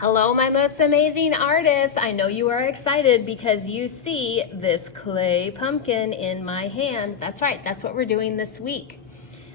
Hello, my most amazing artists. I know you are excited because you see this clay pumpkin in my hand. That's right, that's what we're doing this week.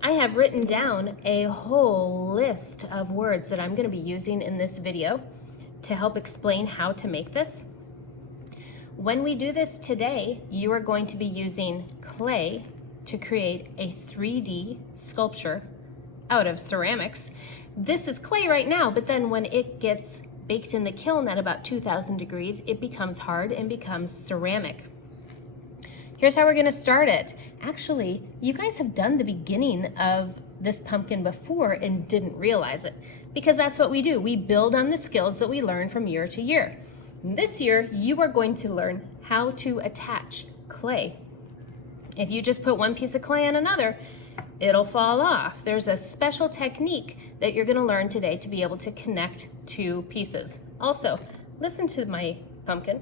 I have written down a whole list of words that I'm going to be using in this video to help explain how to make this. When we do this today, you are going to be using clay to create a 3D sculpture out of ceramics. This is clay right now, but then when it gets baked in the kiln at about 2000 degrees, it becomes hard and becomes ceramic. Here's how we're gonna start it. Actually, you guys have done the beginning of this pumpkin before and didn't realize it, because that's what we do. We build on the skills that we learn from year to year. This year, you are going to learn how to attach clay. If you just put one piece of clay on another, it'll fall off. There's a special technique that you're gonna learn today to be able to connect two pieces. Also, listen to my pumpkin.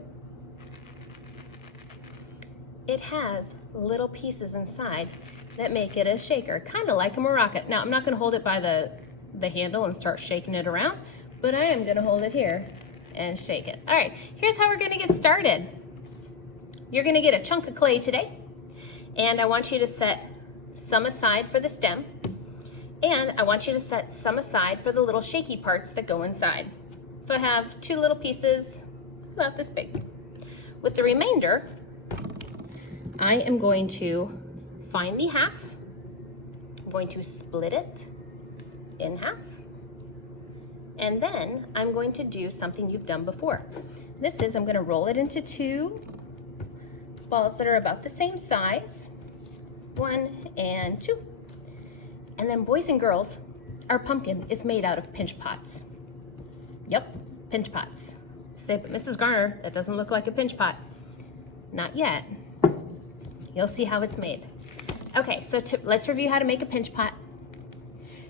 It has little pieces inside that make it a shaker, kind of like a maraca. Now, I'm not gonna hold it by the handle and start shaking it around, but I am gonna hold it here and shake it. All right, here's how we're gonna get started. You're gonna get a chunk of clay today, and I want you to set some aside for the stem, and I want you to set some aside for the little shaky parts that go inside. So I have two little pieces about this big. With the remainder, I am going to find the half. I'm going to split it in half, and then I'm going to do something you've done before. This is, I'm going to roll it into two balls that are about the same size. 1 and 2. And then, boys and girls, our pumpkin is made out of pinch pots. Yep, pinch pots. Say, but Mrs. Garner, that doesn't look like a pinch pot. Not yet. You'll see how it's made. Okay, so let's review how to make a pinch pot.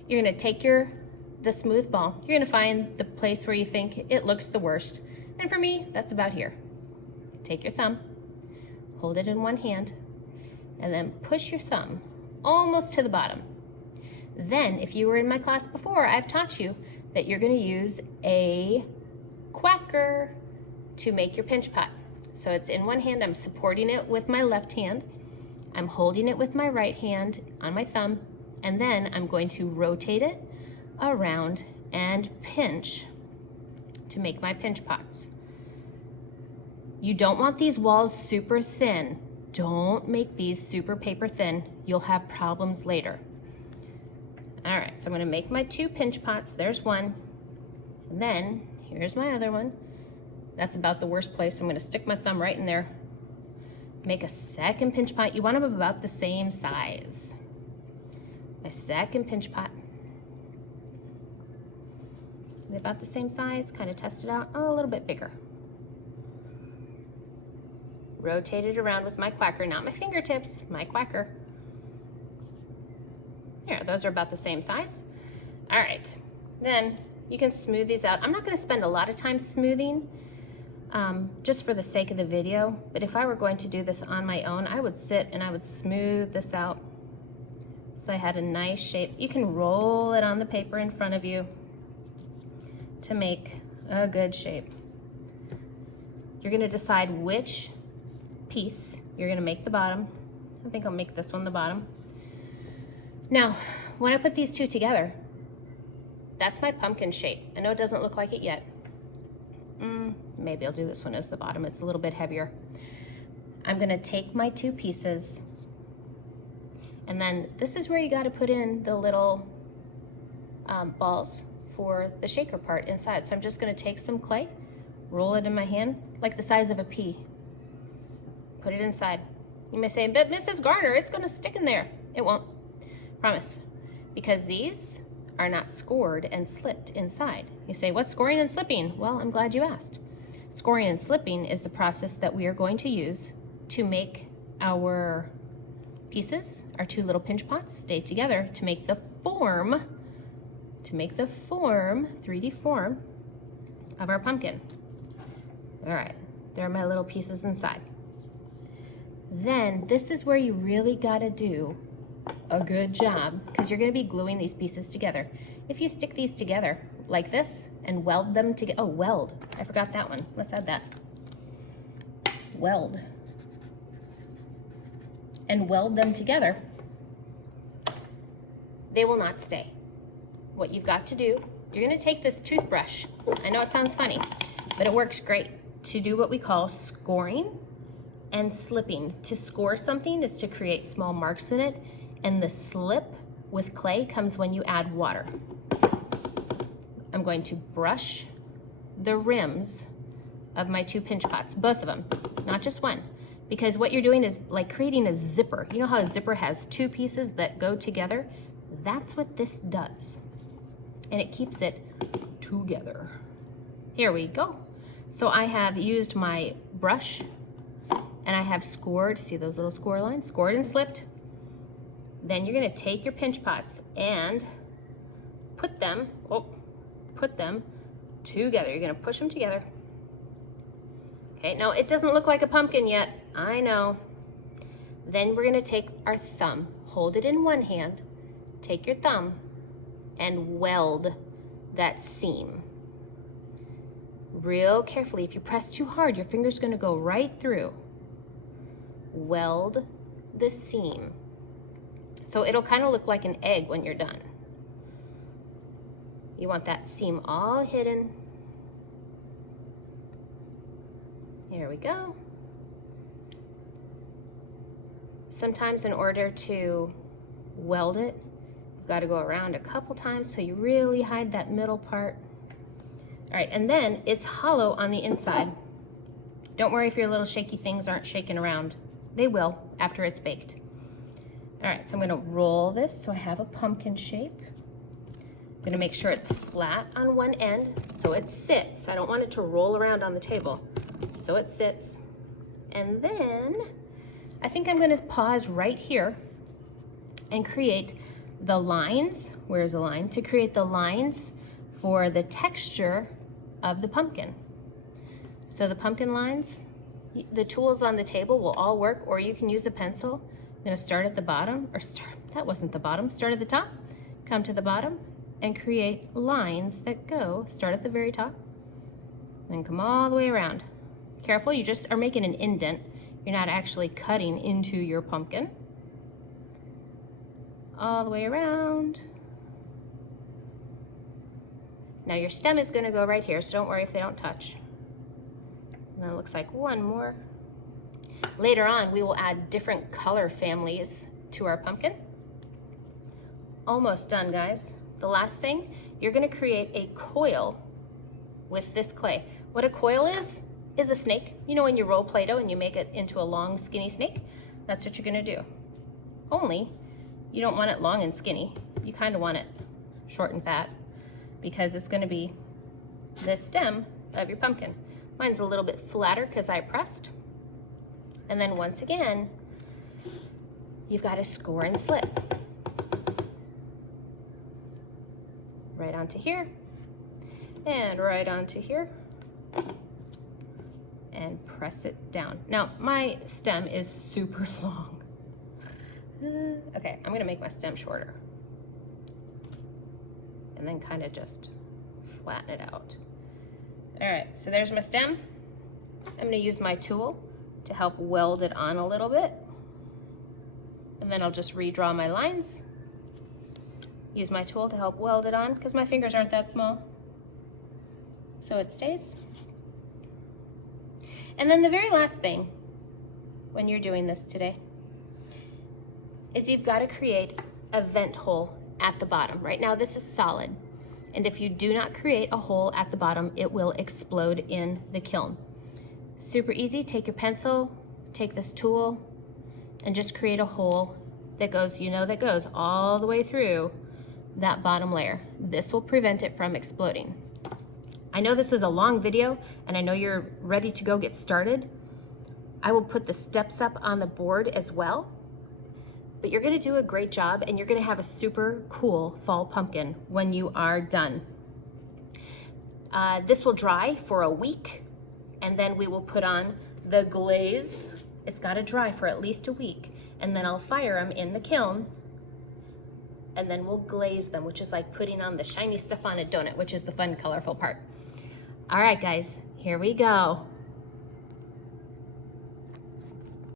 You're gonna take the smooth ball. You're gonna find the place where you think it looks the worst. And for me, that's about here. Take your thumb, hold it in one hand, and then push your thumb almost to the bottom. Then, if you were in my class before, I've taught you that you're gonna use a quacker to make your pinch pot. So it's in one hand, I'm supporting it with my left hand, I'm holding it with my right hand on my thumb, and then I'm going to rotate it around and pinch to make my pinch pots. You don't want these walls super thin. Don't make these super paper thin. You'll have problems later. All right, so I'm gonna make my two pinch pots. There's one. And then here's my other one. That's about the worst place. I'm gonna stick my thumb right in there. Make a second pinch pot. You want them about the same size. My second pinch pot. They're about the same size, kind of test it out. Oh, a little bit bigger. Rotate it around with my quacker, not my fingertips, my quacker. Here, those are about the same size. All right, then you can smooth these out. I'm not gonna spend a lot of time smoothing just for the sake of the video, but if I were going to do this on my own, I would sit and I would smooth this out so I had a nice shape. You can roll it on the paper in front of you to make a good shape. You're gonna decide which piece you're gonna make the bottom. I think I'll make this one the bottom. Now, when I put these two together, that's my pumpkin shape. I know it doesn't look like it yet. Maybe I'll do this one as the bottom. It's a little bit heavier. I'm gonna take my two pieces, and then this is where you gotta put in the little balls for the shaker part inside. So I'm just gonna take some clay, roll it in my hand, like the size of a pea. Put it inside. You may say, but Mrs. Garner, it's gonna stick in there. It won't, promise, because these are not scored and slipped inside. You say, what's scoring and slipping? Well, I'm glad you asked. Scoring and slipping is the process that we are going to use to make our pieces, our two little pinch pots, stay together to make the form, 3D form of our pumpkin. All right, there are my little pieces inside. Then this is where you really gotta do a good job, because you're gonna be gluing these pieces together. If you stick these together, like this and weld them together. Oh, weld, I forgot that one. Let's add that. Weld. And weld them together, they will not stay. What you've got to do, you're gonna take this toothbrush. I know it sounds funny, but it works great to do what we call scoring and slipping. To score something is to create small marks in it, and the slip with clay comes when you add water. I'm going to brush the rims of my 2 pinch pots, both of them, not just one. Because what you're doing is like creating a zipper. You know how a zipper has 2 pieces that go together? That's what this does. And it keeps it together. Here we go. So I have used my brush and I have scored, see those little score lines? Scored and slipped. Then you're gonna take your pinch pots and put them together. You're gonna push them together. Okay, now it doesn't look like a pumpkin yet, I know. Then we're gonna take our thumb, hold it in one hand, take your thumb and weld that seam. Real carefully, if you press too hard, your finger's gonna go right through. Weld the seam. So it'll kind of look like an egg when you're done. You want that seam all hidden. Here we go. Sometimes in order to weld it, you've got to go around a couple times so you really hide that middle part. All right, and then it's hollow on the inside. Don't worry if your little shaky things aren't shaking around. They will after it's baked. All right, so I'm gonna roll this so I have a pumpkin shape. I'm gonna make sure it's flat on one end so it sits. I don't want it to roll around on the table. So it sits. And then I think I'm gonna pause right here and create the lines. Where's the line? To create the lines for the texture of the pumpkin. So the pumpkin lines, the tools on the table will all work, or you can use a pencil. I'm gonna start at the bottom, that wasn't the bottom, start at the top, come to the bottom, and create lines that start at the very top, then come all the way around. Careful, you just are making an indent. You're not actually cutting into your pumpkin. All the way around. Now your stem is gonna go right here, so don't worry if they don't touch. And then it looks like one more. Later on, we will add different color families to our pumpkin. Almost done, guys. The last thing, you're gonna create a coil with this clay. What a coil is a snake. You know when you roll Play-Doh and you make it into a long, skinny snake? That's what you're gonna do. Only, you don't want it long and skinny. You kinda want it short and fat because it's gonna be the stem of your pumpkin. Mine's a little bit flatter because I pressed. And then once again, you've got to score and slip. Right onto here, and right onto here, and press it down. Now, my stem is super long. Okay, I'm gonna make my stem shorter. And then kind of just flatten it out. All right, so there's my stem. I'm gonna use my tool to help weld it on a little bit. And then I'll just redraw my lines. Use my tool to help weld it on because my fingers aren't that small. So it stays. And then the very last thing when you're doing this today is you've got to create a vent hole at the bottom. Right now this is solid. And if you do not create a hole at the bottom, it will explode in the kiln. Super easy, take your pencil, take this tool, and just create a hole that goes, that goes all the way through that bottom layer. This will prevent it from exploding. I know this is a long video, and I know you're ready to go get started. I will put the steps up on the board as well, but you're gonna do a great job, and you're gonna have a super cool fall pumpkin when you are done. This will dry for a week, and then we will put on the glaze. It's gotta dry for at least a week, and then I'll fire them in the kiln and then we'll glaze them, which is like putting on the shiny stuff on a donut, which is the fun, colorful part. All right, guys, here we go.